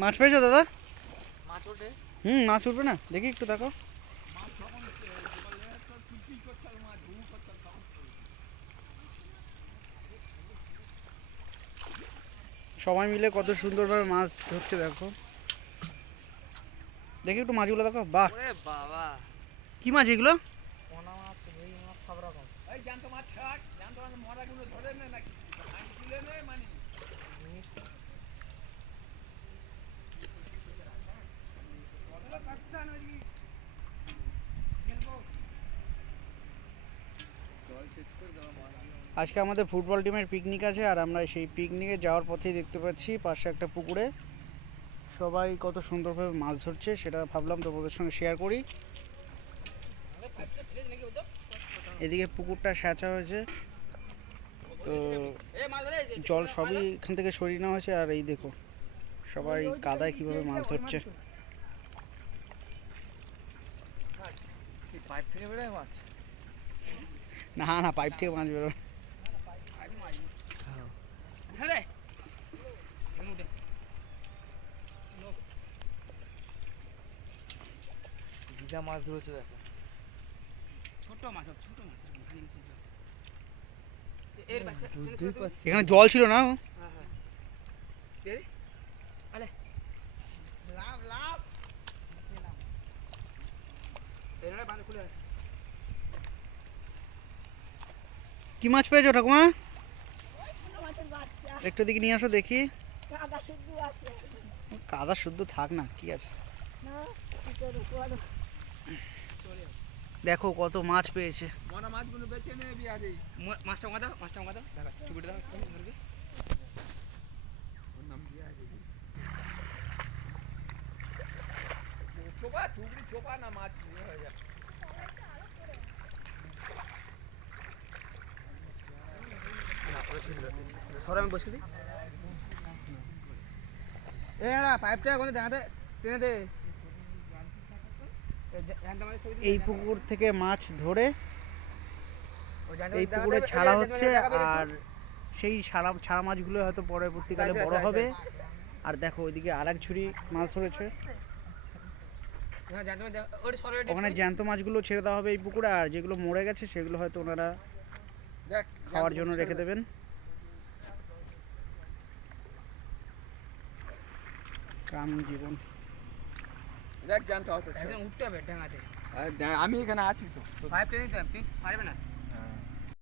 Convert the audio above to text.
মাছ পেয়েছো দাদা? মাছ ওঠে। মাছ উঠবে না, দেখি একটু দেখো। সবাই মিলে কত সুন্দরভাবে মাছ ধরছে দেখো, দেখি একটু মাছগুলো দেখো। বাহ, ওরে বাবা, কি মাছ এগুলো? পোনা মাছ, রুই মাছ, সব রকম। এই জ্যান্ত মাছ ছাড়, জ্যান্ত মাছ মরাগুলো ধরে নে নাকি তুলে নে মানে। আজকে আমাদের ফুটবল টিমের পিকনিক আছে, আর আমরা সেই পিকনিকে যাওয়ার পথেই দেখতে পাচ্ছি পাশে একটা পুকুরে সবাই কত সুন্দরভাবে মাছ ধরছে, সেটা ভাবলাম তোমাদের সঙ্গে শেয়ার করি। এদিকে পুকুরটা সেঁচা হয়েছে, তো জল সবই এখান থেকে সরিয়ে নেওয়া হয়েছে। আর এই দেখো সবাই কাদায় কিভাবে মাছ ধরছে। পাইপ থেকে বেরোয় মাছ? না না, পাইপ থেকে মাছ বেরো। দিদা মাছ ধরেছে দেখো, ছোট মাছ, ছোট মাছ। বুঝতেই পারছি। এখানে জল ছিল না? লাভ লাভ। কি মাছ পেয়েছো ঠাকুমা? একটু দিকে নিয়ে আসো দেখি। কাদা শুদ্ধ থাক না, কি আছে। দেখো কত মাছ পেয়েছে। মরা মাছগুলো বেছে নে বিহারি। মাছটা ওঙা দাও, মাছটা ওঙা দাও, দেখো চুপিটা দাও, ধরবে। ওর নাম বিহারি। চোপা চুবড়ি চোপা না মাছ হয়ে যাবে। সরে আমি বসে দিই। পাইপটা কোথায় দেখাতে টেনে দে। এই পুকুর থেকে মাছ ধরে এই পুকুরে ছাড়া হচ্ছে, আর সেই ছাড়া মাছগুলো হয়তো পরবর্তীকালে বড় হবে। আর দেখো ওইদিকে আর এক ঝুড়ি মাছ ধরেছে, ওখানে জ্যান্ত মাছগুলো ছেড়ে দেওয়া হবে এই পুকুরে, আর যেগুলো মরে গেছে সেগুলো হয়তো ওনারা খাওয়ার জন্য রেখে দেবেন। গ্রামীণ জীবন। দেখ জানতে হবে, উঠতে হবে ডাঙাতে। আমি এখানে আছি তো। পাইপ টেনে দিতে হবে, তুই পারবে না।